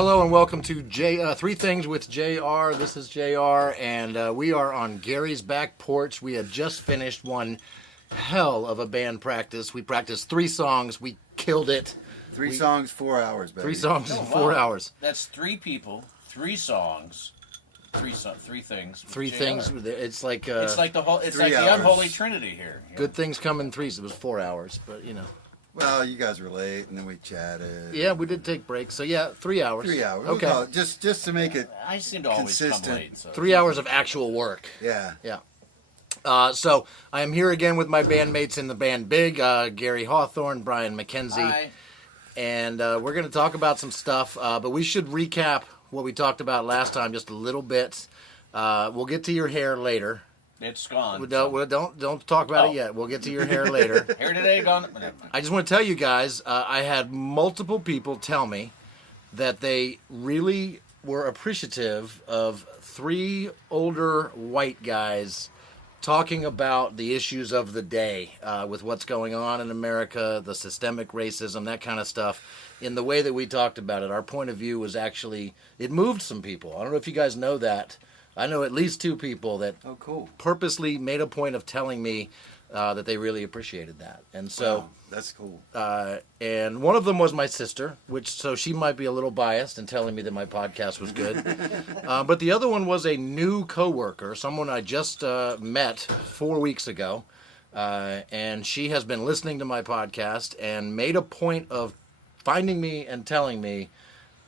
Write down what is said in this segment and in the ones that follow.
Hello and welcome to Three Things with JR. This is JR, and we are on Gary's back porch. We had just finished one hell of a band practice. We practiced 3 songs. We killed it. Three songs, 4 hours, baby. 3 songs in 4 hours. That's 3 people, 3 songs, 3 things. 3 things. It's like It's like the whole. It's 3 like the hours. unholy trinity here. good things come in threes. It was 4 hours, but you know. Well, you guys were late, and then we chatted. Yeah, we did take breaks. So yeah, 3 hours. 3 hours. Okay. We'll call it, just to make it. I seem to always come Consistent. late. So. 3 hours of actual work. Yeah. Yeah. So I am here again with my bandmates in the band Big, Gary Hawthorne, Brian McKenzie. Hi. And we're going to talk about some stuff, but we should recap what we talked about last time just a little bit. We'll get to your hair later. It's gone. Don't talk about it yet. We'll get to your hair later. Here today, gone. I just want to tell you guys, I had multiple people tell me that they really were appreciative of 3 older white guys talking about the issues of the day with what's going on in America, the systemic racism, that kind of stuff. In the way that we talked about it, our point of view was actually, it moved some people. I don't know if you guys know that. I know at least 2 people that Oh, cool. purposely made a point of telling me that they really appreciated that. And so, Wow, that's cool. and one of them was my sister, so she might be a little biased in telling me that my podcast was good. But the other one was a new coworker, someone I just met 4 weeks ago. And she has been listening to my podcast and made a point of finding me and telling me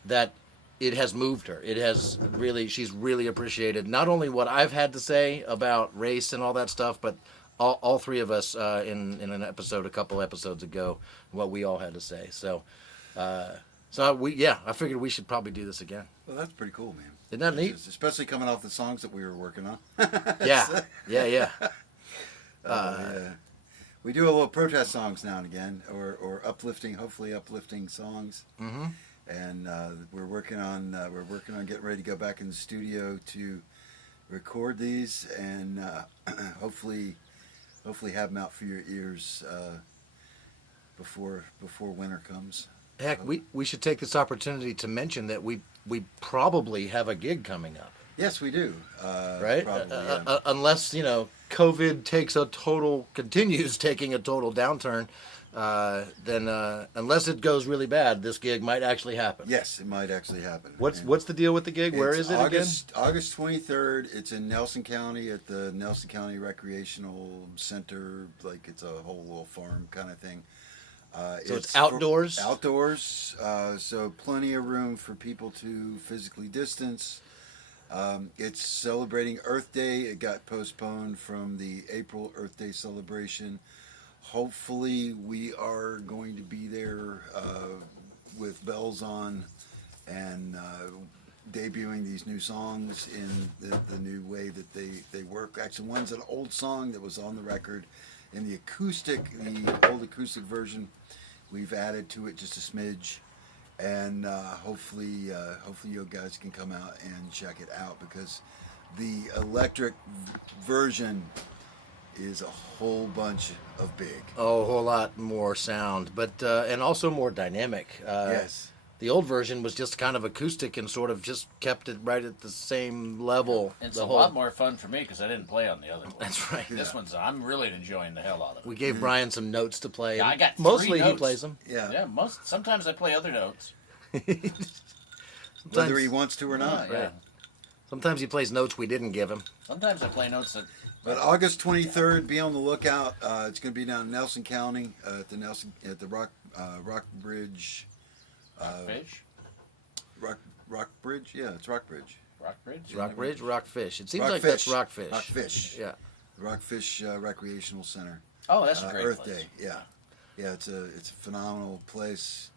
that it has moved her. It has really, she's really appreciated not only what I've had to say about race and all that stuff, but all 3 of us in an episode, a couple episodes ago, what we all had to say. So, I figured we should probably do this again. Well, that's pretty cool, man. Isn't that neat? Especially coming off the songs that we were working on. Yeah. Yeah. We do a little protest songs now and again, or uplifting, hopefully uplifting songs. Mm-hmm. And we're working on getting ready to go back in the studio to record these and hopefully have them out for your ears before winter comes. Heck, we should take this opportunity to mention that we probably have a gig coming up. Yes, we do. Right? Probably, yeah. Unless, COVID continues taking a total downturn, then unless it goes really bad, this gig might actually happen. Yes, it might actually happen. What's the deal with the gig? Where is it again? August 23rd. It's in Nelson County at the Nelson County Recreational Center. Like it's a whole little farm kind of thing. So it's outdoors? Outdoors. So plenty of room for people to physically distance. It's celebrating Earth Day. It got postponed from the April Earth Day celebration. Hopefully we are going to be there with bells on and debuting these new songs in the new way that they work. Actually, one's an old song that was on the record in the old acoustic version. We've added to it just a smidge. And hopefully you guys can come out and check it out because the electric version is a whole bunch of big. Oh, a whole lot more sound, but and also more dynamic. Yes. The old version was just kind of acoustic and sort of just kept it right at the same level. It's a lot more fun for me because I didn't play on the other one. That's right. This one's, I'm really enjoying the hell out of it. We gave Brian some notes to play. Yeah, I got 3 mostly he notes. plays them. Yeah. Sometimes I play other notes. Whether he wants to or not. Yeah. Sometimes he plays notes we didn't give him. Sometimes I play notes that. But August 23rd, be on the lookout. It's going to be down in Nelson County at the Rockbridge. Fish? Rockbridge? Yeah, it's Rockbridge. Rockbridge? Rockbridge, Rockfish. It seems Rockfish. like that's Rockfish. Rockfish. Yeah. Rockfish Recreational Center. Oh, that's a great Earth place. Day. Yeah, yeah. It's a phenomenal place.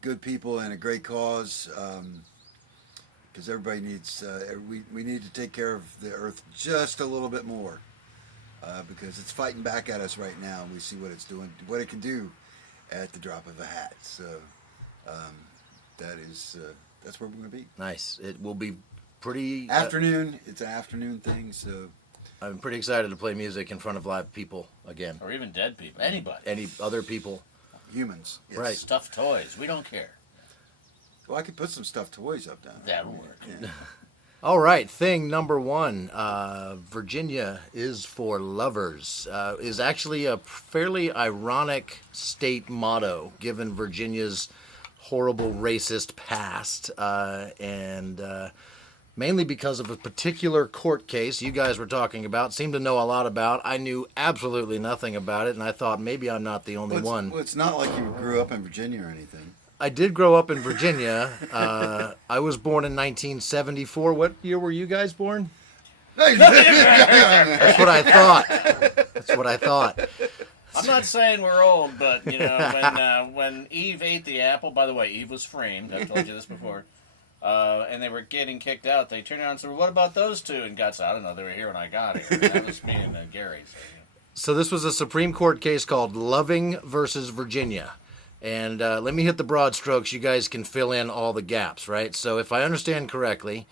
Good people and a great cause. Because everybody needs. We need to take care of the Earth just a little bit more. Because it's fighting back at us right now, and we see what it's doing, what it can do, at the drop of a hat. So that's where we're going to be. Nice. It will be pretty Afternoon. It's an afternoon thing. So I'm pretty excited to play music in front of live people again. Or even dead people. Anybody. Any other people. humans. Yes. Right. Stuffed toys. We don't care. Well, I could put some stuffed toys up down there. That'll work. Yeah. All right, thing number one, Virginia is for lovers, is actually a fairly ironic state motto given Virginia's horrible racist past, and mainly because of a particular court case you guys were talking about, seemed to know a lot about. I knew absolutely nothing about it, and I thought maybe I'm not the only one. Well, it's not like you grew up in Virginia or anything. I did grow up in Virginia. I was born in 1974. What year were you guys born? That's what I thought. That's what I thought. I'm not saying we're old, but you know, when Eve ate the apple. By the way, Eve was framed. I've told you this before. And they were getting kicked out. They turned around and said, "What about those two?" And God said, "I don't know. They were here when I got here." And that was me and Gary. So, yeah. So this was a Supreme Court case called Loving versus Virginia. And let me hit the broad strokes. You guys can fill in all the gaps, right? So if I understand correctly,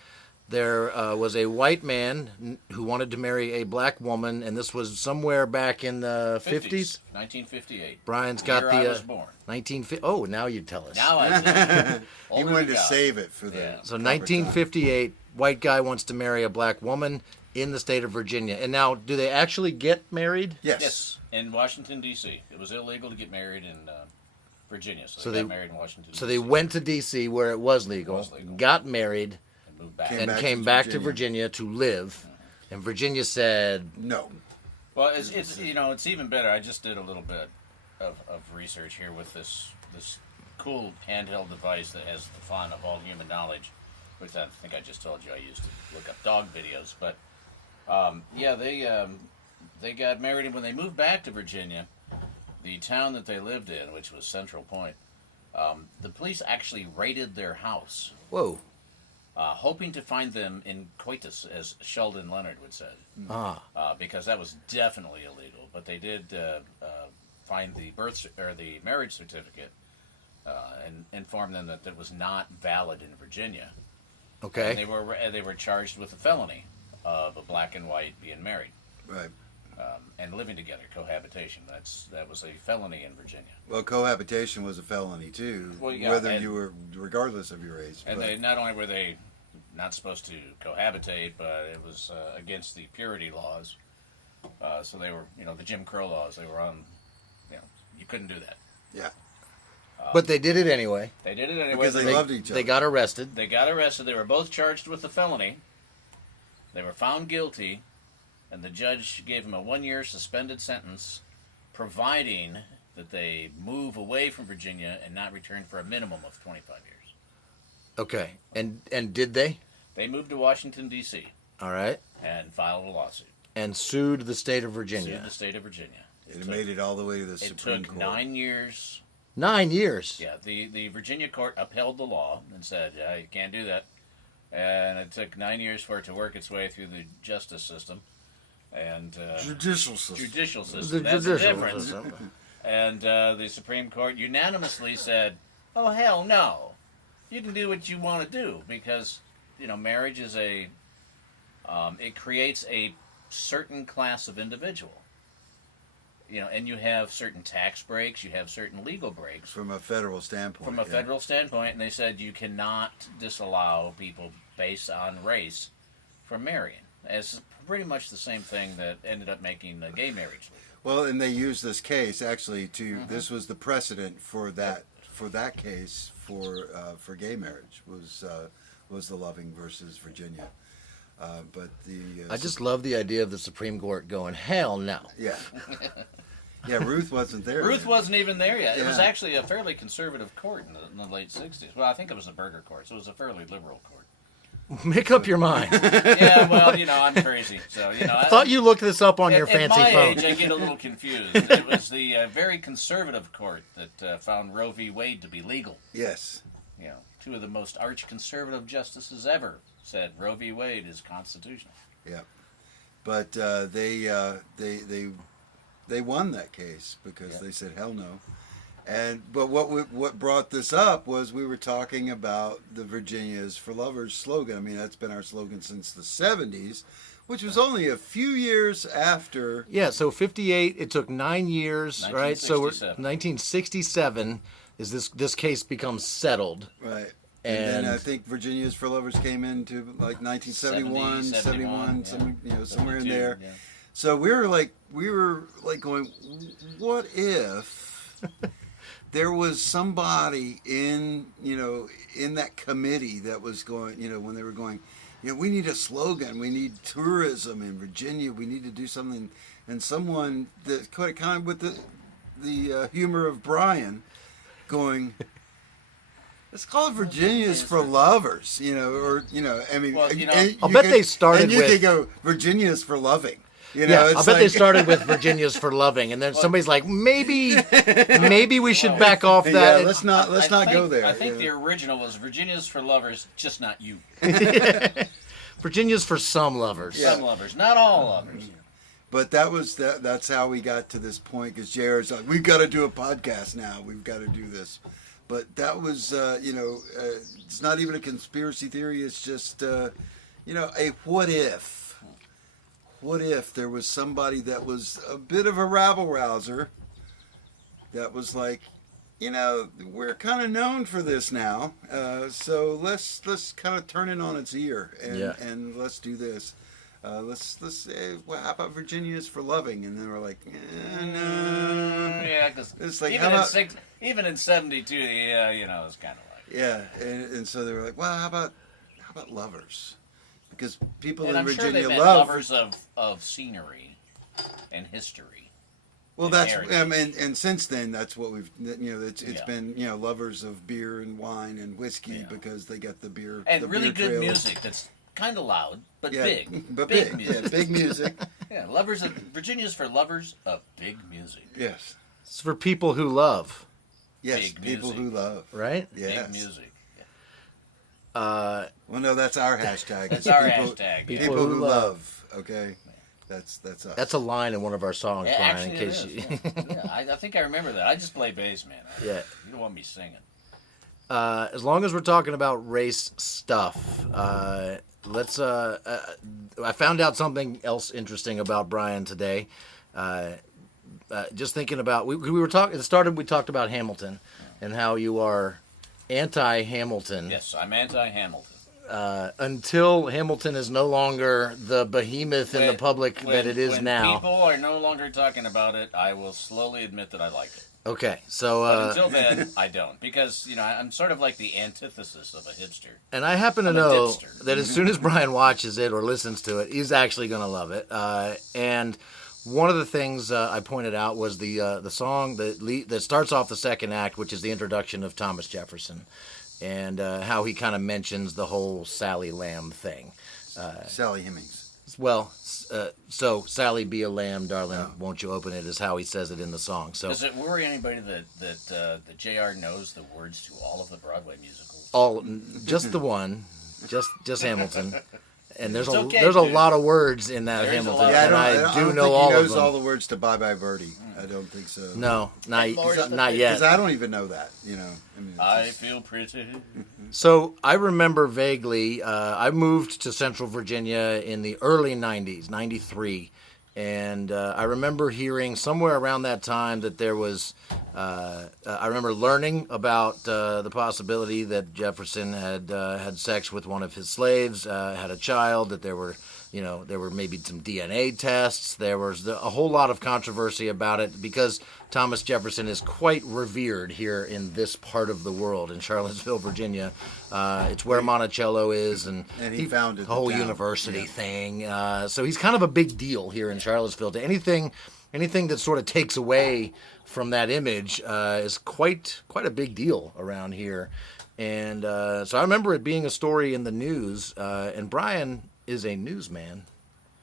there was a white man who wanted to marry a black woman, and this was somewhere back in the 50s. 1958. Brian's got year the I was born. 1950. Oh, now you tell us. Now I say. He wanted to save it for the. Yeah. So proper 1958, white guy wants to marry a black woman in the state of Virginia. And now, do they actually get married? time. Yes. Yes, in Washington D.C. It was illegal to get married in Virginia, so, So they they- got married in Washington. So they went to D.C. where it was legal, got married, and moved back. and back came to back to Virginia. Virginia to live. And Virginia said, No. Well, it's you know, it's even better. I just did a little bit of research here with this cool handheld device that has the font of all human knowledge, which I think I just told you I used to look up dog videos. But yeah, they got married, and when they moved back to Virginia, the town that they lived in, which was Central Point, the police actually raided their house, whoa. hoping to find them in coitus, as Sheldon Leonard would say. Because that was definitely illegal. But they did find the the marriage certificate and inform them that it was not valid in Virginia. And Okay. they were charged with a felony of a black and white being married Right. and living together, cohabitation. That was a felony in Virginia. Well, cohabitation was a felony too, Well, yeah, whether and- you were, regardless of your race. And but- they not only were they not supposed to cohabitate, but it was against the purity laws. So they were, the Jim Crow laws. They were on, you couldn't do that. yeah, But they did it anyway. They did it anyway. because they loved each other. They got arrested. They got arrested. They were both charged with a felony. They were found guilty, and the judge gave them a 1-year suspended sentence, providing that they move away from Virginia and not return for a minimum of 25 years. Okay. And did they? They moved to Washington, D.C. All right. and filed a lawsuit. And sued the state of Virginia. Sued the state of Virginia. It made it all the way to the It Supreme took Court. 9 years. 9 years. Yeah, the Virginia court upheld the law and said, you can't do that. And it took 9 years for it to work its way through the justice system and Judicial system. judicial The system. That's the judicial difference. system. And the Supreme Court unanimously said, "Oh hell no, you can do what you want to do because marriage is it creates a certain class of individual. And you have certain tax breaks, you have certain legal breaks From a federal standpoint. from a yeah. federal standpoint, and they said you cannot disallow people based on race from marrying. It's pretty much the same thing that ended up making gay marriage legal. Well, and they used this case actually to. This was the precedent for that case for gay marriage was the Loving versus Virginia. But the I just love the idea of the Supreme Court going, hell no. yeah yeah Ruth wasn't there. Ruth then. wasn't even there yet. It was Yeah. actually a fairly conservative court in the late 60s. Well, I think it was the Burger Court, so it was a fairly liberal court. Make up your mind. Yeah, well, I'm crazy, so I thought you looked this up on your at fancy my phone. age, I get a little confused. It was the very conservative court that found Roe v. Wade to be legal. Yes. Two of the most arch-conservative justices ever said Roe v. Wade is constitutional. Yeah. But they won that case because Yeah. they said hell no. But what brought this up was we were talking about the Virginia's for Lovers slogan. I mean, that's been our slogan since the 70s, which was only a few years after. Yeah, so 58, it took 9 years, right? So we're 1967. 1967 is this case becomes settled. Right. And then And I think Virginia's for Lovers came into like 1971, 70, 71, yeah. somewhere in 72, there. yeah. So we were like going, what if there was somebody in that committee that was going, when they were going, we need a slogan, we need tourism in Virginia, we need to do something, and someone that kind of with the humor of Brian going. Let's call it Virginia's for Lovers, I mean, Well, and I'll you bet could- they started and you with- could go Virginia's for loving, yeah, it's I bet they like- started with Virginia's for Loving, and then somebody's like, maybe we should back off that. Yeah, let's not I go think- there. I think yeah. the original was Virginia's for Lovers, just not you. Virginia's for some lovers. Yeah. Some lovers, not all lovers. But that's how we got to this point, because Jared's like, we've got to do a podcast now. We've got to do this. But that was, it's not even a conspiracy theory. It's just, a what if. What if there was somebody that was a bit of a rabble-rouser that was like, we're kind of known for this now. So let's kind of turn it on its ear and let's do this. Let's say, well, how about Virginia's for Loving? And then we're like, no. Yeah, because It's like, even, how in about- even in 72, yeah, it's kind of like. Yeah, and so they were like, well, how about Lovers? Because people And in I'm sure Virginia they meant love. lovers of scenery and history. Well, and that's heritage. and since then, that's what we've it's Yeah. been lovers of beer and wine and whiskey Yeah. because they got the beer And the really beer good trail. music that's kind of loud, but Yeah, big. but big big, yeah, music. big music. Yeah, Virginia's for lovers of big music. Yes, It's for people who love, yes, Big people music. who love. right? Yes. Big music. Uh, Well, no, that's our hashtag. That's our people, hashtag. people Yeah. People who who love. love. Okay, that's us. that's a line in one of our songs, Yeah, Brian. actually, In case it you, is. Yeah, I think I remember that. I just play bass, man. Yeah. You don't want me singing. as long as we're talking about race stuff, let's. I found out something else interesting about Brian today. Just thinking about we were talking. It started. We talked about Hamilton and how you are anti-Hamilton. Yes, I'm anti-Hamilton. Until Hamilton is no longer the behemoth in the public that it is when now. people are no longer talking about it, I will slowly admit that I like it. Okay, so But until then, I don't. Because, I'm sort of like the antithesis of a hipster. and I happen to I'm a know dipster. that as soon as Brian watches it or listens to it, he's actually going to love it. And one of the things I pointed out was the song that starts off the second act, which is the introduction of Thomas Jefferson, and how he kind of mentions the whole Sally Lamb thing. Sally Hemings. Well, so Sally be a lamb, darling, won't you open it? Is how he says it in the song. So Does it worry anybody that JR knows the words to all of the Broadway musicals? just the one, just Hamilton. And there's It's a okay, there's a dude. lot of words in that There is a Hamilton, lot. Yeah, and I don't do think know he all knows of them. all the words to Bye Bye Birdie. I don't think so. No, Lord, not the- yet. Because I don't even know that. I mean, it's I just- feel pretty. So I remember vaguely. I moved to Central Virginia in the early '90s, '93, and I remember hearing somewhere around that time that there was. I remember learning about the possibility that Jefferson had sex with one of his slaves, had a child. That there were maybe some DNA tests. There was a whole lot of controversy about it because Thomas Jefferson is quite revered here in this part of the world, in Charlottesville, Virginia. It's where Monticello is, and he founded the whole the town. university Yeah. thing. So he's kind of a big deal here in Charlottesville. To anything that sort of takes away from that image is quite a big deal around here. And so I remember it being a story in the news. And Brian is a newsman.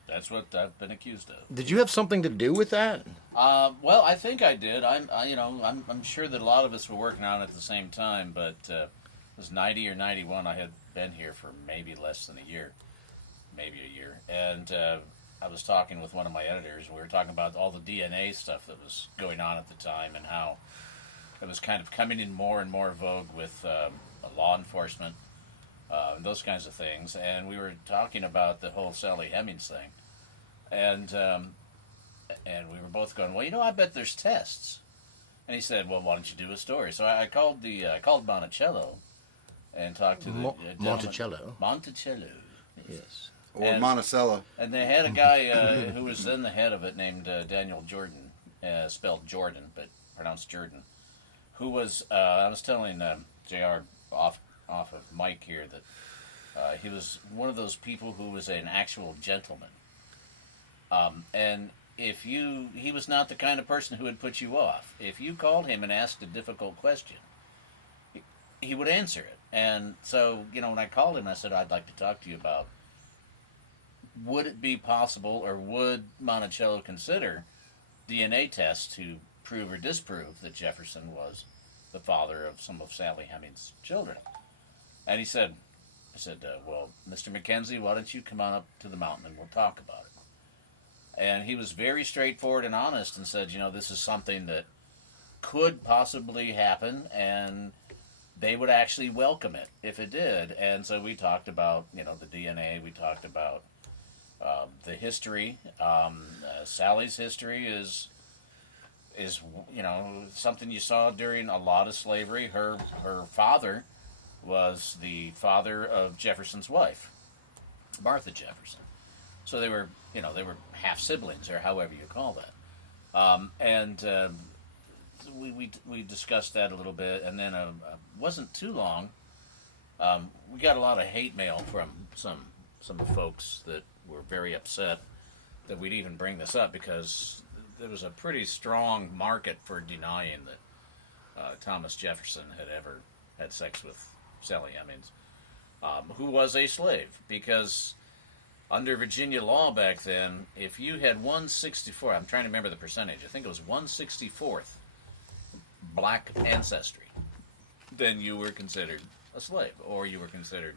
That's what I've been accused of. Did you have something to do with that? Well, I think I did. I'm sure that a lot of us were working on it at the same time, but it was 90 or 91. I had been here for maybe less than a year, and I was talking with one of my editors. We were talking about all the DNA stuff that was going on at the time and how it was kind of coming in more and more vogue with law enforcement, those kinds of things. And we were talking about the whole Sally Hemings thing, and we were both going, well, I bet there's tests. And he said, well, why don't you do a story? So I called Monticello, and talked to the gentleman- Monticello. Monticello. Yes. Or And- Monticello. And they had a guy who was then the head of it named Daniel Jordan, spelled Jordan, but pronounced Jordan, who was, I was telling JR off of Mike here that he was one of those people who was an actual gentleman. And he was not the kind of person who would put you off. If you called him and asked a difficult question, he would answer it. And so, when I called him, I said, I'd like to talk to you about, would it be possible, or would Monticello consider DNA tests to prove or disprove that Jefferson was the father of some of Sally Hemings' children? And I said, well, Mr. McKenzie, why don't you come on up to the mountain and we'll talk about it? And he was very straightforward and honest and said, this is something that could possibly happen, and they would actually welcome it if it did. And so we talked about, the DNA. We talked about the history. Sally's history is something you saw during a lot of slavery. Her father was the father of Jefferson's wife, Martha Jefferson. So they were half siblings, or however you call that. We discussed that a little bit, and then wasn't too long. We got a lot of hate mail from some folks that were very upset that we'd even bring this up, because there was a pretty strong market for denying that Thomas Jefferson had ever had sex with Sally Hemings, who was a slave. Because under Virginia law back then, if you had 1/64, I'm trying to remember the percentage, I think it was 1/64th black ancestry, then you were considered a slave, or you were considered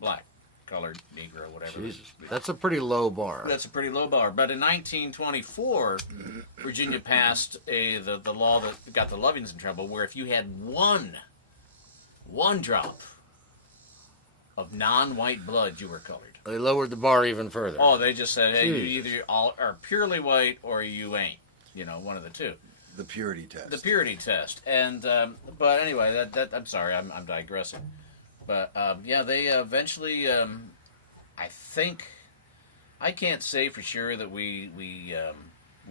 black, colored, Negro, whatever. Jesus, that's a pretty low bar. That's a pretty low bar. But in 1924, Virginia passed the law that got the Lovings in trouble, where if you had one drop of non-white blood, you were colored. They lowered the bar even further. Oh, they just said, hey, you Jeez. either are purely white or you ain't. One of the two. The purity test. The purity test. And but anyway, that I'm sorry, I'm digressing. But they eventually, I think, I can't say for sure that we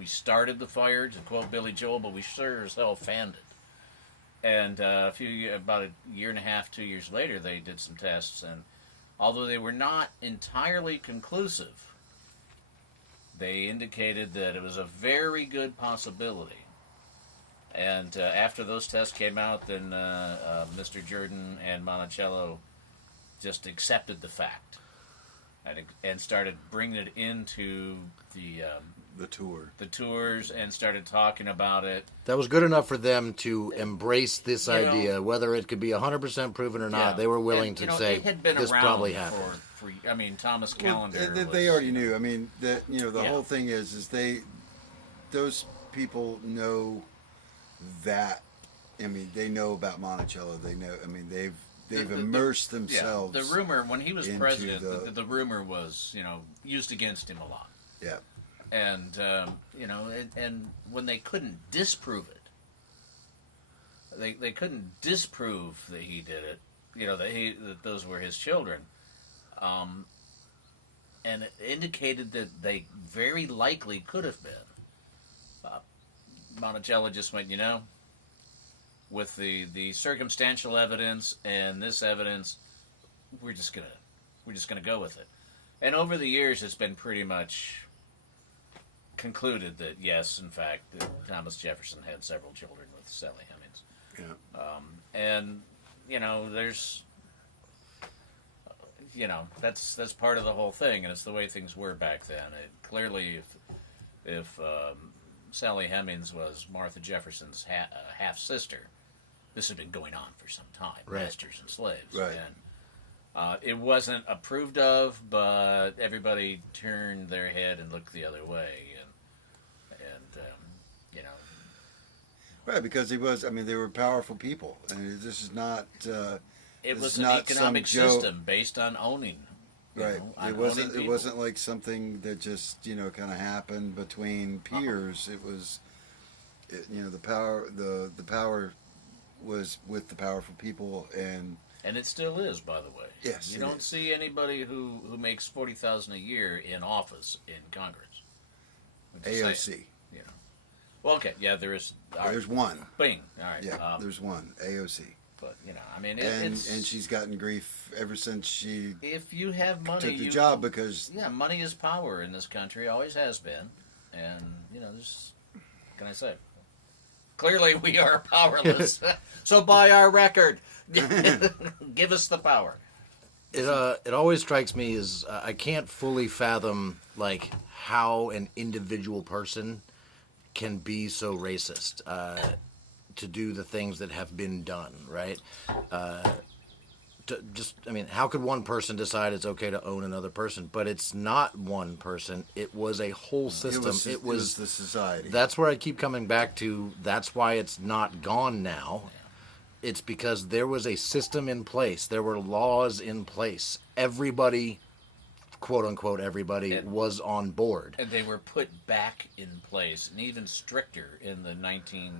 started the fire, to quote Billy Joel, but we sure as hell fanned it. And about a year and a half, 2 years later, they did some tests, and although they were not entirely conclusive, they indicated that it was a very good possibility. And after those tests came out, then Mr. Jordan and Monticello just accepted the fact and started bringing it into The tour. the tours, and started talking about it. That was good enough for them to embrace this You know- idea, whether it could be 100% proven or not. Yeah. They were willing And, to it say had been this around probably happened. for Thomas Well, Callender. they already knew. I mean, the Yeah. whole thing is those people know that. I mean, they know about Monticello. They know. I mean, they've immersed themselves. Yeah, the rumor when he was into president, the rumor was used against him a lot. Yeah. And and when they couldn't disprove it, they couldn't disprove that he did it. That those were his children, and it indicated that they very likely could have been. Monticello just went, with the circumstantial evidence and this evidence, we're just gonna go with it. And over the years, it's been pretty much concluded that yes, in fact, that Thomas Jefferson had several children with Sally Hemings. Yeah. And there's that's part of the whole thing, and it's the way things were back then. Clearly, if Sally Hemings was Martha Jefferson's half sister, this had been going on for some time, Right. masters and slaves, Right. and it wasn't approved of, but everybody turned their head and looked the other way, and Right, because he was. I mean, they were powerful people, and this is not. it This was is an not economic some joke. system based on owning. Right. On It wasn't. owning It people. wasn't like something that just kind of happened between peers. It was. The power. The power was with the powerful people, and And it still is, by the way. Yes, You it don't is. see anybody who makes $40,000 a year in office in Congress. I'm just saying, AOC. you know. Well, okay, yeah, there is. There's one. Bing. All right. Yeah, there's one. AOC. But I mean, And it's she's gotten grief ever since she if you have money, took the you job because yeah, money is power in this country. Always has been, and there's. What can I say? Clearly, we are powerless. So buy our record. Give us the power. It always strikes me as I can't fully fathom like how an individual person can be so racist to do the things that have been done, right? How could one person decide it's okay to own another person? But it's not one person. It was a whole system. it was the society. That's where I keep coming back to. That's why it's not gone now. It's because there was a system in place. There were laws in place. Everybody, quote unquote, everybody was on board. And they were put back in place, and even stricter in the 19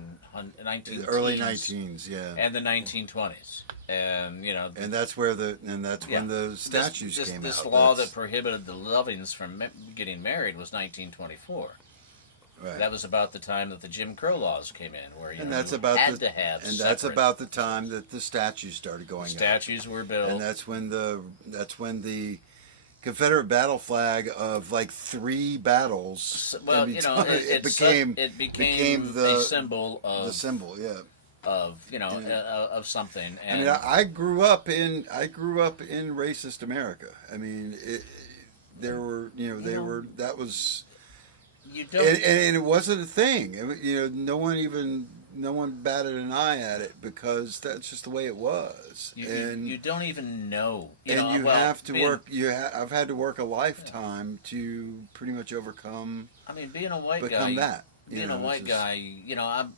early 19s, yeah. and the 1920s. And And that's where when the statues this came this out. law That's- that prohibited the Lovings from getting married was 1924. right. That was about the time that the Jim Crow laws came in, where and that's you about had to have and that's separate- about the time that the statues started going up. statues were built. And that's when the Confederate battle flag of like 3 battles. well, in you know, between- it became a symbol of the symbol. Yeah. of something. And I mean, I grew up in racist America. I mean, there were that was. you don't. And it wasn't a thing. No one batted an eye at it because that's just the way it was. You don't even know. Have to work. I've had to work a lifetime to pretty much overcome. I mean, being a white become guy. that. Being a white guy,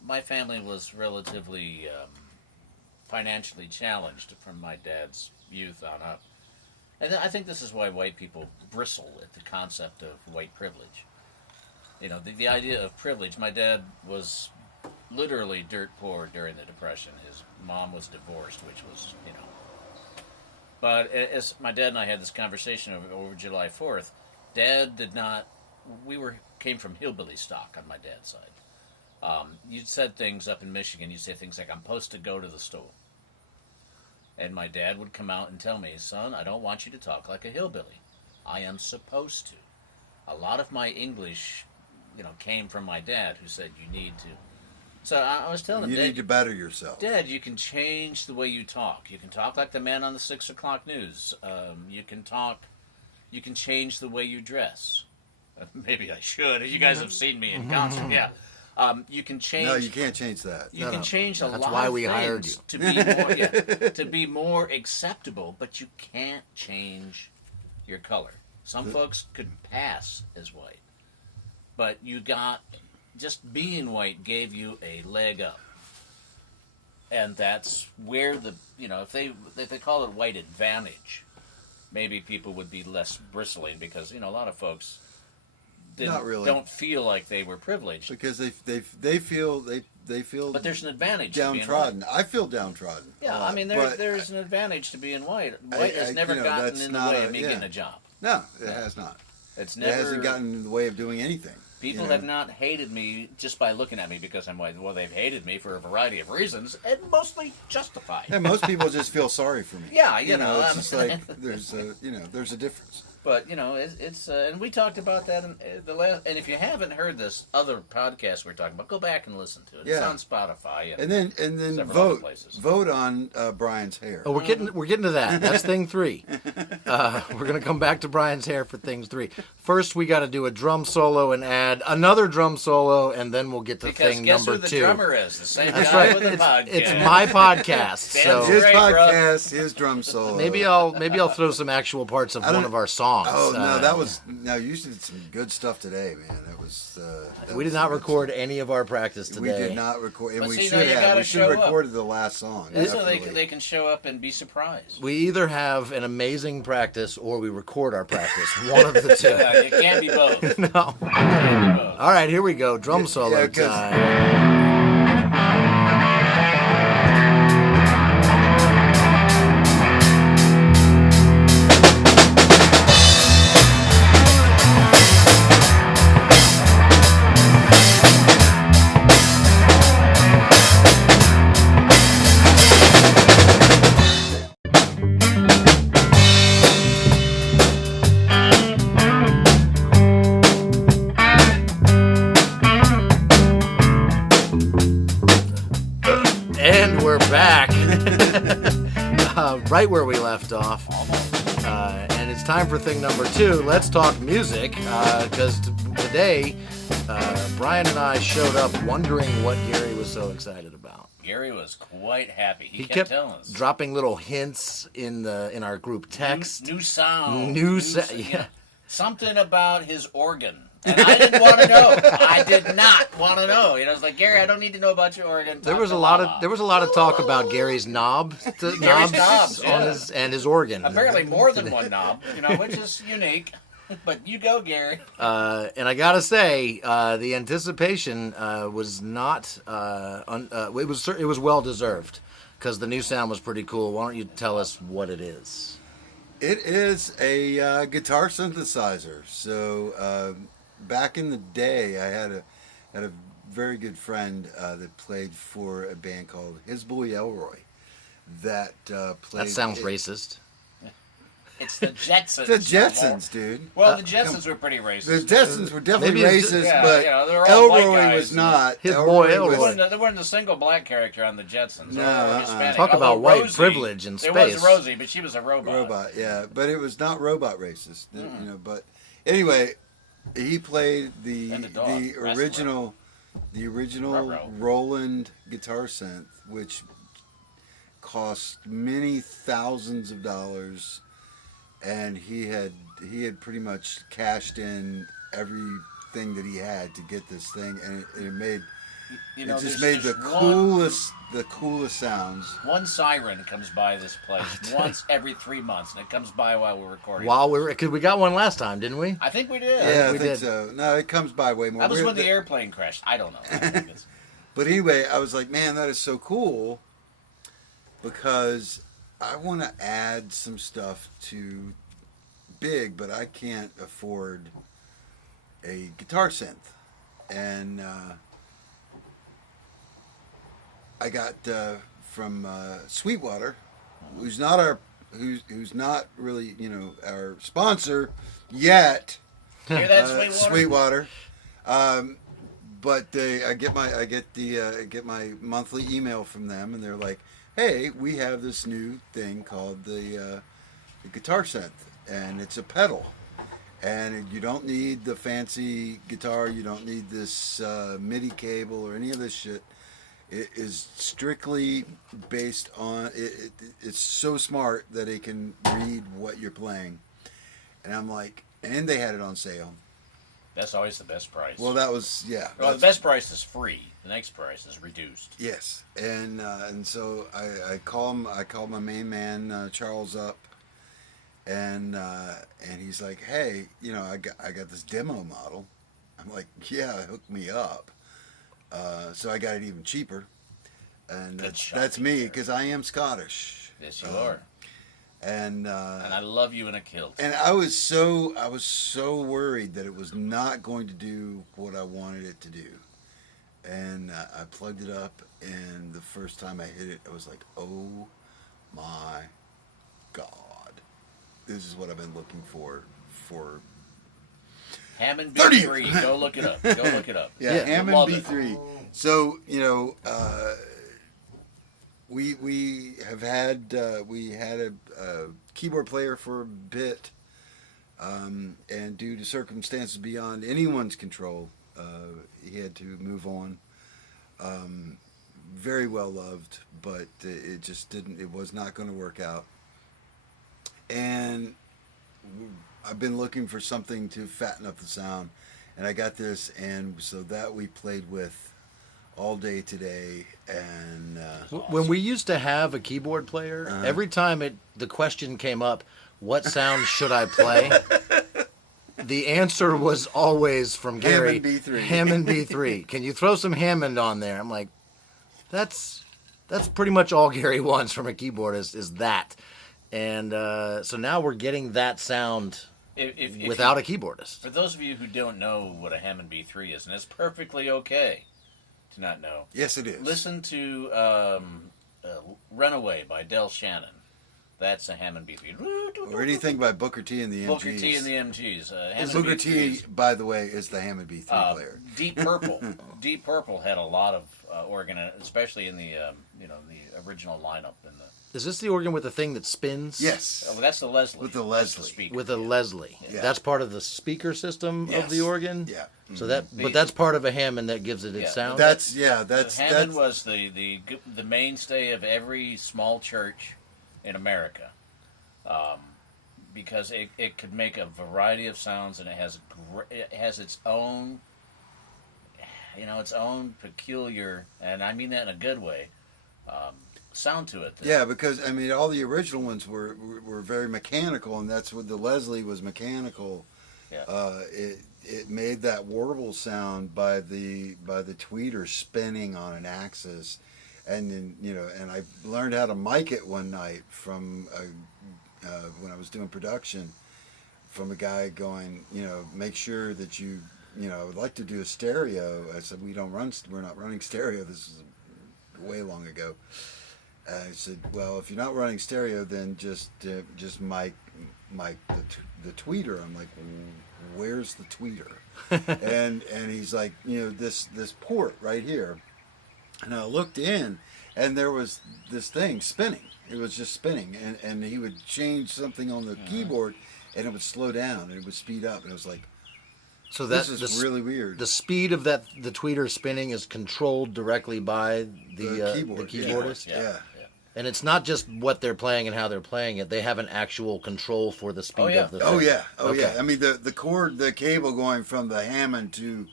my family was relatively financially challenged from my dad's youth on up. And I think this is why white people bristle at the concept of white privilege. The idea of privilege. My dad was literally dirt poor during the Depression. His mom was divorced, which was, But as my dad and I had this conversation over July 4th, Dad did not. Came from hillbilly stock on my dad's side. You'd said things up in Michigan. You'd say things like, "I'm supposed to go to the store," and my dad would come out and tell me, "Son, I don't want you to talk like a hillbilly. I am supposed to." A lot of my English, came from my dad, who said, "You need to." So I was telling him, You Dad, need to better yourself. Dad, you can change the way you talk. You can talk like the man on the 6 o'clock news. You can change the way you dress. Maybe I should. You guys have seen me in concert. Yeah. You can change. No, you can't change that. You can change a That's lot why of we things hired you. to be more to be more acceptable, but you can't change your color. Some folks could pass as white, but just being white gave you a leg up, and that's where if they call it white advantage, maybe people would be less bristling because a lot of folks Not really. don't feel like they were privileged. Because they feel But there's an advantage to being downtrodden. I feel downtrodden. Yeah, a lot, but there's an advantage to being white. White has never gotten that's in the not way of me yeah. getting a job. No, it has not. It's It never. hasn't gotten in the way of doing anything. People have not hated me just by looking at me because I'm white. Well, they've hated me for a variety of reasons, and mostly justified. Yeah, most people just feel sorry for me. Yeah, it's just like there's a difference. But it's and we talked about that in the last. And if you haven't heard this other podcast we're talking about, go back and listen to it. It's Yeah. on Spotify. And then several other vote places. on Brian's hair. Oh, we're getting to that. That's thing 3. We're gonna come back to Brian's hair for things 3. First, we got to do a drum solo and add another drum solo, and then we'll get to Because thing guess number who the 2. drummer is? The same That's guy right. with the podcast. It's my podcast, so His Great, bro. podcast, his drum solo. maybe I'll throw some actual parts of one of our songs. Oh no! You did some good stuff today, man. We did not record any of our practice today. We did not record, and But we see, should now you have. gotta We should have show up. recorded the last song. So they definitely. can show up and be surprised. We either have an amazing practice or we record our practice. One of the two. It can't be both. No. It can't be both. All right, here we go. Drum solo Yeah, 'cause- time. right where we left off. And it's time for thing number 2. Let's talk music, because today Brian and I showed up wondering what Gary was so excited about. Gary was quite happy. He Kept telling us. dropping little hints in our group text. New sound. Yeah. Something about his organ. And I didn't want to know. I did not want to know. You know, it's like, Gary, I don't need to know about your organ. There was a lot of talk about Gary's knobs knobs, on yeah. his organ. Apparently more than one knob, you know, which is unique. But you go, Gary. And I gotta say, the anticipation was not. It was well deserved because the new sound was pretty cool. Why don't you tell us what it is? It is a guitar synthesizer. So back in the day, I had a very good friend that played for a band called His Boy Elroy. That played. That sounds racist. It's the Jetsons. The Jetsons, dude. Well, the Jetsons were pretty racist. The Jetsons were definitely Maybe it's racist, yeah, but you know, they were all white Elroy guys was and- not. His Boy Elroy. There wasn't a single black character on the Jetsons. No, or Hispanic. Talk about Although white Rosie- privilege in There space. was Rosie, but she was a robot. Robot, yeah, but it was not robot racist, you know. But anyway, he played the And the dog, original Ruh-roh. Roland guitar synth, which cost many thousands of dollars, and he had pretty much cashed in everything that he had to get this thing, and it made You know, it just there's made the just coolest sounds. One siren comes by this place once every 3 months, and it comes by while we're recording. Because we got one last time, didn't we? I think we did. Yeah, I we think did. so. No, it comes by way more. That was We're- when the airplane crashed. I don't know. I think it's- But anyway, I was like, man, that is so cool because I want to add some stuff to Big, but I can't afford a guitar synth. And I got from Sweetwater, who's not really, you know, our sponsor yet. Hear that, Sweetwater? Sweetwater. But I get my monthly email from them, and they're like, "Hey, we have this new thing called the guitar synth, and it's a pedal, and you don't need the fancy guitar, you don't need this MIDI cable or any of this shit. It is strictly based on it. It's so smart that it can read what you're playing." And I'm like, and they had it on sale. That's always the best price. Well, that was Well, the that's- best price is free. The next price is reduced. Yes, and so I call my main man Charles up, and he's like, hey, you know, I got this demo model. I'm like, yeah, hook me up. So I got it even cheaper, and that's me because I am Scottish. Yes, you are. And And I love you in a kilt. and I was so worried that it was not going to do what I wanted it to do. And I plugged it up, and the first time I hit it, I was like, oh my God. This is what I've been looking for. Hammond 30. B3. Go look it up. Go look it up. Yeah, Yeah. Hammond Love it. B3. So, you know, we have had, we had a keyboard player for a bit, and due to circumstances beyond anyone's control, he had to move on. Very well loved, but it just didn't. It was not going to work out. And I've been looking for something to fatten up the sound, and I got this, and so that we played with all day today. And When we used to have a keyboard player, every time the question came up, what sound should I play? The answer was always from Gary. Hammond B3. Hammond B3. Can you throw some Hammond on there? I'm like, that's pretty much all Gary wants from a keyboardist is that. And so now we're getting that sound If without you- a keyboardist. For those of you who don't know what a Hammond B3 is, and it's perfectly okay to not know, yes, it is. listen to Runaway by Del Shannon. That's a Hammond B3. Or anything by Booker T and the MGs. Booker T and the MGs. Hammond Booker B3 T, is, by the way, is the Hammond B3 player. Deep Purple. Deep Purple had a lot of organ, especially in the the original lineup. In the Is this the organ with the thing that spins? Yes. well, that's the Leslie. With the That's Leslie. speaker. With a Leslie. Yeah. That's part of the speaker system of Yes. the organ? Yeah. So but that's part of a Hammond that gives it its Yeah. sound? That's Hammond was the mainstay of every small church in America, because it could make a variety of sounds, and it has its own, its own peculiar, and I mean that in a good way, sound to it. Yeah, because I mean, all the original ones were very mechanical, and that's what the Leslie was mechanical. Yeah. It made that warble sound by the tweeter spinning on an axis, and then and I learned how to mic it one night from when I was doing production, from a guy going, make sure that I would like to do a stereo. I said we're not running stereo. This is way long ago. I said, well, if you're not running stereo, then just mic the tweeter. I'm like, where's the tweeter? and he's like, this port right here. And I looked in, and there was this thing spinning. It was just spinning, and he would change something on the keyboard, and it would slow down, and it would speed up, and it was like, So this is really weird. The speed of the tweeter spinning is controlled directly by the keyboard, keyboardist. Yeah. And it's not just what they're playing and how they're playing it. They have an actual control for the speed of the thing. Oh yeah. Okay. I mean, the cable going from the Hammond to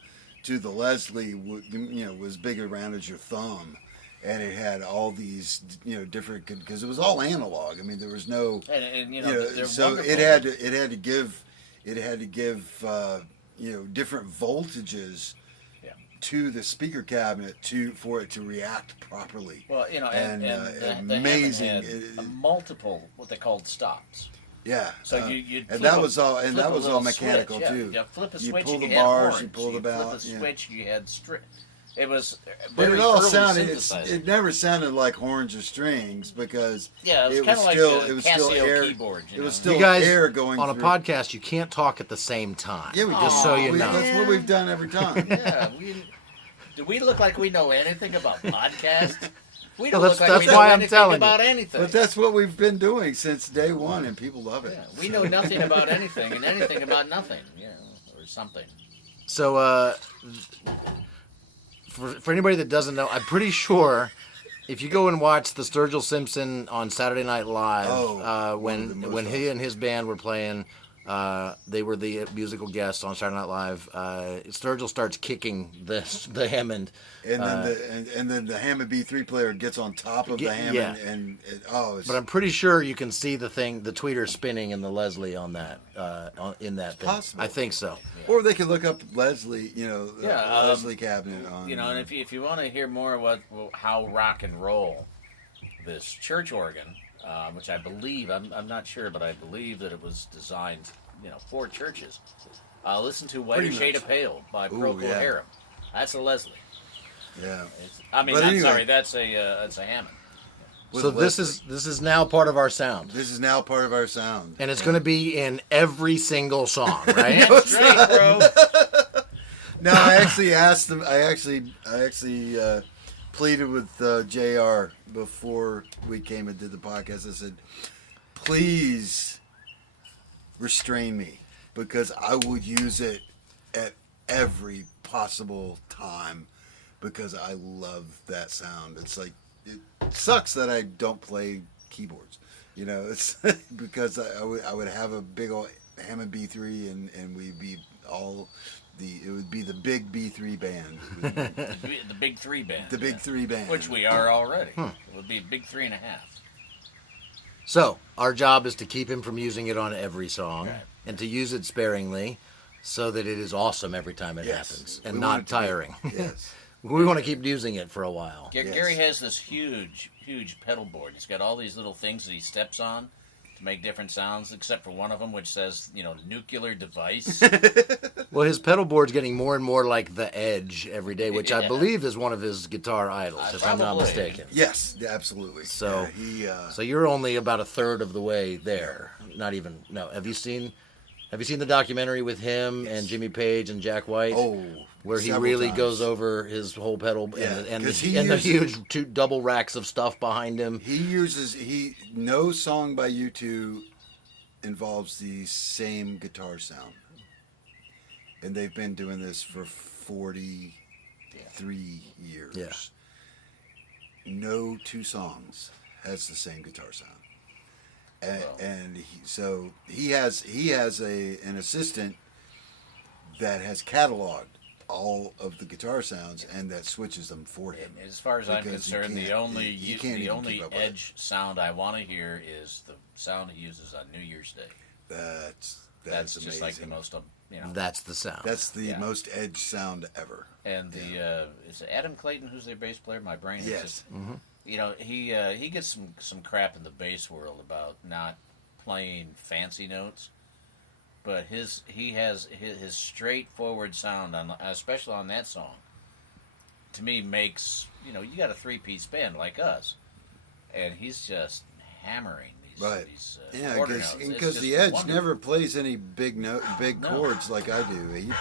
the Leslie, was big around as your thumb, and it had all these different, because it was all analog. I mean, there was no and they're so wonderful. it had to give different voltages to the speaker cabinet for it to react properly. Well, and the amazing. Hammond had a multiple what they called stops. Yeah. So you'd and flip that was all, and flip that a was all little mechanical switch, too. You flip a You switch, pull and the you had bars, horns. you pull the Flip bell, a switch, you had It was But very it all early sounded. synthesizer. It never sounded like horns or strings, because Yeah, it was kinda like still the it was still Casio air. keyboard, It was know. still You guys, air going on a through. podcast, you can't talk at the same time. Yeah, we just so you know. That's what we've done every time. Yeah, do we look like we know anything about podcasts? We don't Well, look like that's we know why I'm anything telling you. about anything. But that's what we've been doing since day one, and people love it. Yeah, we know nothing about anything and anything about nothing, or something. So, for anybody that doesn't know, I'm pretty sure if you go and watch the Sturgill Simpson on Saturday Night Live, when he and his band were playing, they were the musical guests on Saturday Night Live. Sturgill starts kicking the Hammond, And then the Hammond B3 player gets on top of the Hammond, yeah. and but I'm pretty sure you can see the tweeter spinning in the Leslie on that in that thing. possible. I think so. or they could look up Leslie, the Yeah, Leslie cabinet on. And if you want to hear more about how rock and roll this church organ, which I believe I'm not sure, but I believe that it was designed, for churches. Listen to Whiter Pretty Shade much. of Pale by Ooh, Procol yeah. Harum. That's a Leslie. yeah. I'm But anyway. sorry, that's a Hammond. With So this is now part of our sound, This is now part of our sound. and it's going to be in every single song, right? That's right, bro. No, I actually asked them. I actually pleaded with JR before we came and did the podcast. I said, please restrain me, because I will use it at every possible time, because I love that sound. It's like, it sucks that I don't play keyboards. It's because I would have a big old Hammond B3, and we'd be all it would be the big B3 band. The Big Three band. The big three band. Which we are already. It would be Big 3.5. So our job is to keep him from using it on every song, Right. and to use it sparingly, so that it is awesome every time it Yes. happens, and We not want it to be- tiring. Yes. We want to keep using it for a while. Yes. Gary has this huge pedal board. He's got all these little things that he steps on, to make different sounds, except for one of them, which says, nuclear device. Well, his pedal board's getting more and more like the Edge every day, which I Yeah. believe is one of his guitar idols, if I'm not Probably. mistaken. Yes, absolutely. So- yeah, So you're only about a third of the way there. Not even. No. Have you seen the documentary with him and Jimmy Page and Jack White? Where he several really times. goes over his whole pedal Yeah, and the 'cause he the uses- huge two double racks of stuff behind him. No song by U2 involves the same guitar sound, and they've been doing this for 43 years. Yeah. No two songs has the same guitar sound. And he has an assistant that has cataloged all of the guitar sounds and that switches them for him. As far as I'm Because he concerned, the can't- only he can't even keep up with it. Edge sound I want to hear is the sound he uses on New Year's Day. That's That's amazing. just like the most, That's the sound. That's the Yeah. most Edge sound ever. And is it Adam Clayton who's their bass player? My brain is Yes. just, he gets some crap in the bass world about not playing fancy notes, but he has his straightforward sound on, especially on that song, to me makes, you got a 3-piece band like us, and he's just hammering these Right. Yeah, quarter notes. It's because just the Edge wonderful. never plays any big No. chords like I do. He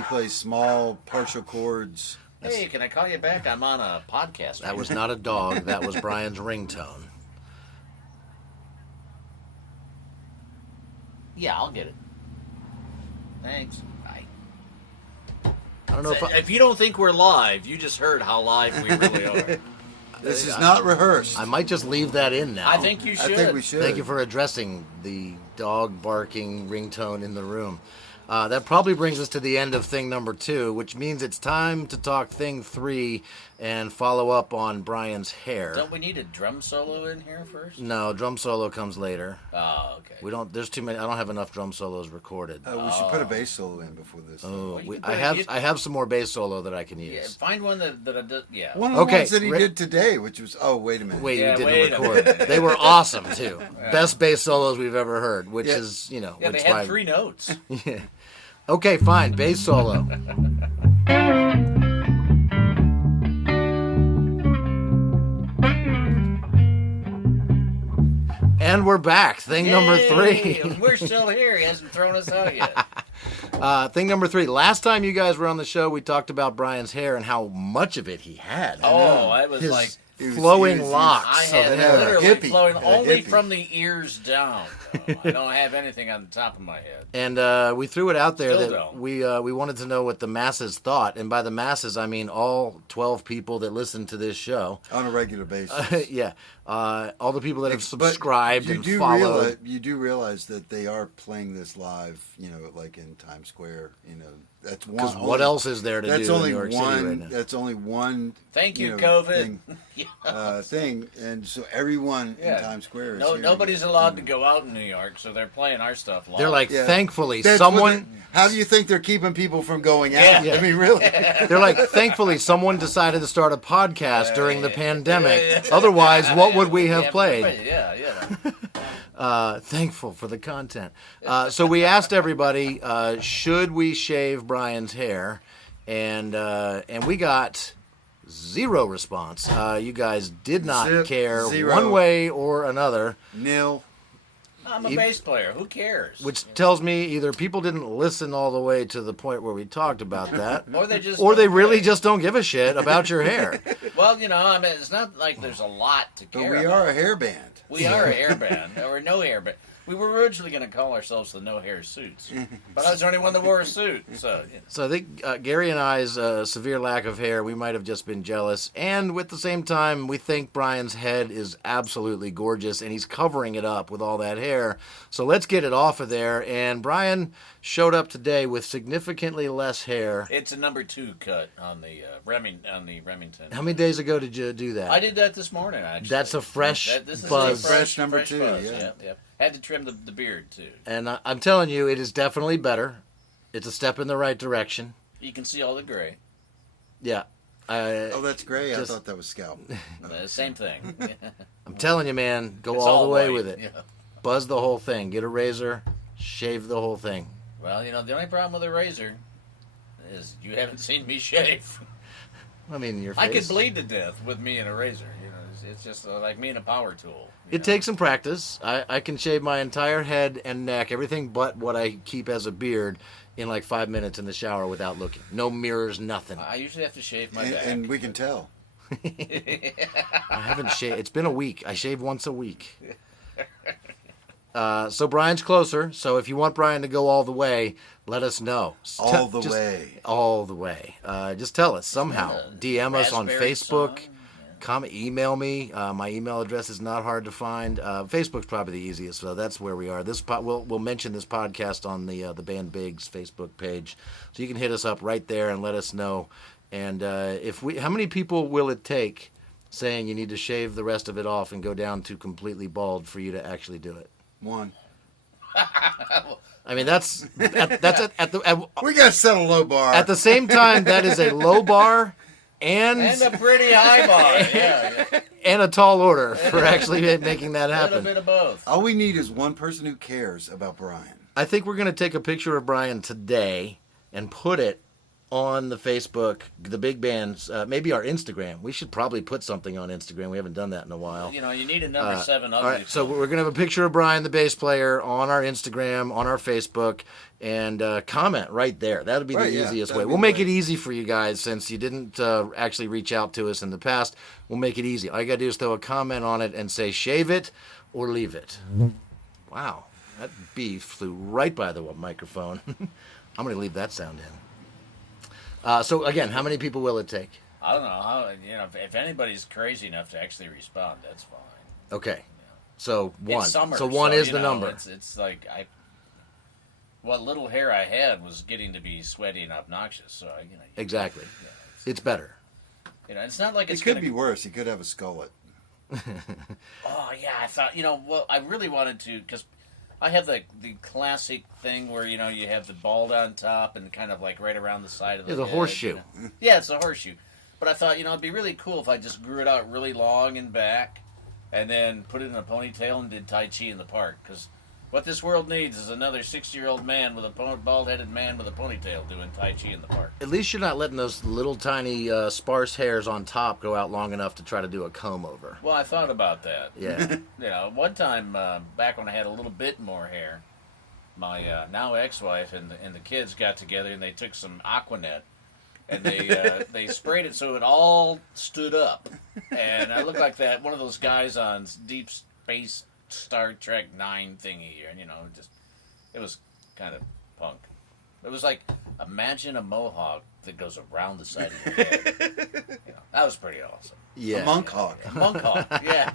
plays small partial chords. Hey, can I call you back? I'm on a podcast. That was not a dog. That was Brian's ringtone. Yeah, I'll get it. Thanks. Bye. I don't know if If you don't think we're live, you just heard how live we really are. This is not rehearsed. I might just leave that in now. I think you should. I think we should. Thank you for addressing the dog barking ringtone in the room. That probably brings us to the end of thing number 2, which means it's time to talk thing 3 and follow up on Brian's hair. Don't we need a drum solo in here first? No, drum solo comes later. Oh, okay. We don't. There's too many. I don't have enough drum solos recorded. We should put a bass solo in before this. Oh, you can I put- have. you- I have some more bass solo that I can Yeah, use. find one that I did. Yeah. One of the Okay, ones that he Rick- did today, which was wait a minute. Wait, Yeah, we didn't wait a record. minute. They were awesome too. Best bass solos we've ever heard. Which Yeah. is Yeah, which they had why- 3 notes. Yeah. Okay, fine. Bass solo. And we're back. Thing number Yay! 3. We're still here. He hasn't thrown us out yet. Thing number 3. Last time you guys were on the show, we talked about Brian's hair and how much of it he had. Oh, I was His like, flowing he was- locks. I of had hair. literally hippie. flowing A only hippie. from the ears down. though. I don't have anything on the top of my head. And we threw it out there Still that don't. we wanted to know what the masses thought, and by the masses I mean all 12 people that listen to this show. On a regular basis. Yeah, all the people that have But subscribed you and do followed. you do realize that they are playing this live, like in Times Square. That's one. Because what else is there to That's do only in New York one. City right now? That's only one. Thank you, know, COVID. thing, and so everyone Yeah. in Times Square is No, hearing nobody's it. allowed to go out in New York, so they're playing our stuff live. They're like, Yeah. thankfully, That's what someone. they- How do you think they're keeping people from going out? Yeah. I mean, really? They're like, thankfully, someone decided to start a podcast during the yeah. pandemic. Yeah. Otherwise, what would we have Yeah, played? Yeah. Thankful for the content. So we asked everybody, should we shave Brian's hair, and we got 0 response. You guys did not Zip, care 0. one way or another, Nil. I'm a Even- bass player. Who cares? which tells me either people didn't listen all the way to the point where we talked about that, or they just or they don't really care. just don't give a shit about your hair. Well, I mean, it's not like there's a lot to But care. we about. are a hair band. We are a hair band, or no hair band. We were originally going to call ourselves the No Hair Suits, but I was the only one that wore a suit. So, So I think Gary and I's severe lack of hair, we might have just been jealous. And with the same time, we think Brian's head is absolutely gorgeous, and he's covering it up with all that hair. So let's get it off of there. And Brian showed up today with significantly less hair. it's a number 2 cut on the Remington. How many days ago did you do that? I did that this morning. Actually, That's a fresh This is buzz. A Fresh number fresh 2, buzz, yeah. Yep. Had to trim the beard too. And I'm telling you, it is definitely better. It's a step in the right direction. You can see all the gray. Yeah. Oh, that's gray. Just- I thought that was scalp. Same thing. I'm telling you, man, go It's all the way white. with it. Yeah. buzz the whole thing. Get a razor, shave the whole thing. Well, the only problem with a razor is you haven't seen me shave. I mean, your face. I could bleed to death with me and a razor. It's just like me and a power tool. It takes some practice. I can shave my entire head and neck, everything but what I keep as a beard, in like 5 minutes in the shower without looking. No mirrors, nothing. I usually have to shave my back. And we can tell. I haven't shaved. It's been a week. I shave once a week. So Brian's closer. So if you want Brian to go all the way, let us know. All the way. All the way. Just tell us somehow. DM us on Raspberry Facebook. song. Email me. My email address is not hard to find. Facebook's probably the easiest, so that's where we are. We'll mention this podcast on the Band Bigs Facebook page, so you can hit us up right there and let us know. And how many people will it take, saying you need to shave the rest of it off and go down to completely bald for you to actually do it? 1. I mean, that's at the We got to set a low bar. at the same time that is a low bar. And a pretty high bar. Yeah. and a tall order for actually making that A little happen. bit of both. All we need is one person who cares about Brian. I think we're going to take a picture of Brian today and put it on the Facebook, the big bands, maybe our Instagram. We should probably put something on Instagram. We haven't done that in a while. You need a number 7 All ugly. right, so we're going to have a picture of Brian, the bass player, on our Instagram, on our Facebook, and comment right there. That'll be Right, the yeah, easiest that'd way. be We'll make great. it easy for you guys since you didn't actually reach out to us in the past. We'll make it easy. All you got to do is throw a comment on it and say shave it or leave it. Wow, that bee flew right by the microphone. I'm going to leave that sound in. So again, how many people will it take? I don't know how. If anybody's crazy enough to actually respond, that's fine. Okay, so one. It's summer, so one is the you know, number. It's like what little hair I had was getting to be sweaty and obnoxious. So Exactly. It's better. it's not like It it's could gonna be worse. He could have a skullet. Oh yeah, I thought well, I really wanted to because I have the classic thing where you have the bald on top and kind of like right around the side of the It's a head, horseshoe. Yeah, it's a horseshoe. But I thought it'd be really cool if I just grew it out really long and back, and then put it in a ponytail and did Tai Chi in the park. Because what this world needs is another 60-year-old man with a bald-headed man with a ponytail doing Tai Chi in the park. At least you're not letting those little tiny sparse hairs on top go out long enough to try to do a comb over. Well, I thought about that. Yeah. One time back when I had a little bit more hair, my now ex-wife and the kids got together and they took some Aquanet and they sprayed it so it all stood up, and I looked like one of those guys on Deep Space Star Trek 9 thingy here, and it was kind of punk. It was like, imagine a mohawk that goes around the side of your head. That was pretty awesome. Yeah. A monk hawk. Monk hawk, yeah.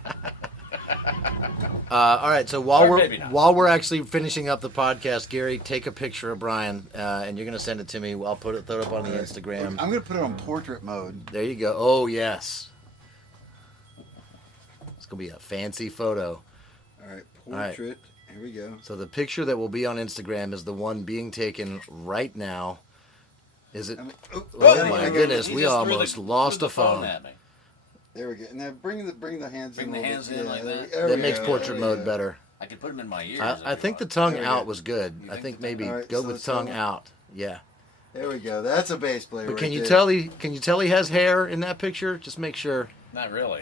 All right. So Or maybe not. while we're actually finishing up the podcast, Gary, take a picture of Brian, and you're gonna send it to me. I'll throw it up on the Instagram. I'm going to put it on portrait mode. There you go. Oh yes. It's gonna be a fancy photo. All right, right. portrait. Here we go. So the picture that will be on Instagram is the one being taken right now. Is it? Oh my goodness, He we just almost threw lost the a phone. at me. There we go. Now bring the hands in. Bring the a little hands bit. in like that? there That we makes go. portrait There we mode go. better. I could put him in my ears. I if think you the tongue There we out go. was good. You I think think the maybe tongue- All right, go so with let's tongue go. out. Yeah. There we go. That's a bass player. But right can you there. tell he has hair in that picture? Just make sure. want. Not really.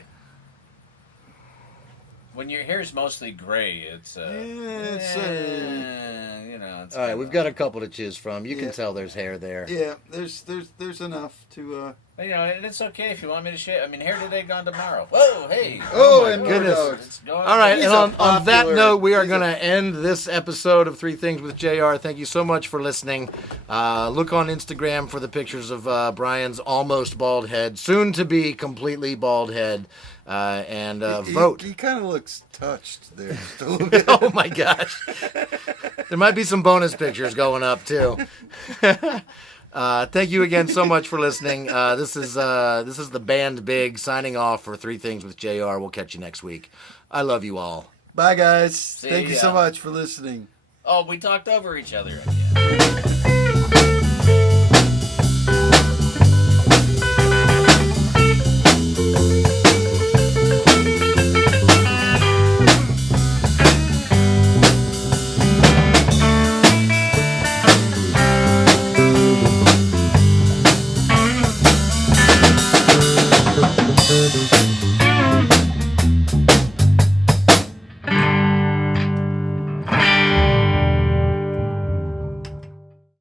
When your hair's mostly gray, it's it's, it's All right, we've got a couple to choose from. You can Yeah. tell there's hair there. Yeah, there's enough to. and it's okay if you want me to shave. I mean, hair today, gone tomorrow. Whoa, hey. Oh, my and goodness. more notes. It's going All right, He's and a on that popular- note, we are he's a- going to end this episode of Three Things with JR. Thank you so much for listening. Look on Instagram for the pictures of Brian's almost bald head, soon to be completely bald head, and vote. He kind of looks touched there just a little bit. Oh my gosh. There might be some bonus pictures going up too. Thank you again so much for listening. This is the Band Big signing off for Three Things with JR. We'll catch you next week. I love you all. Bye, guys. Thank you ya. so much for listening. Oh, we talked over each other again. Bye.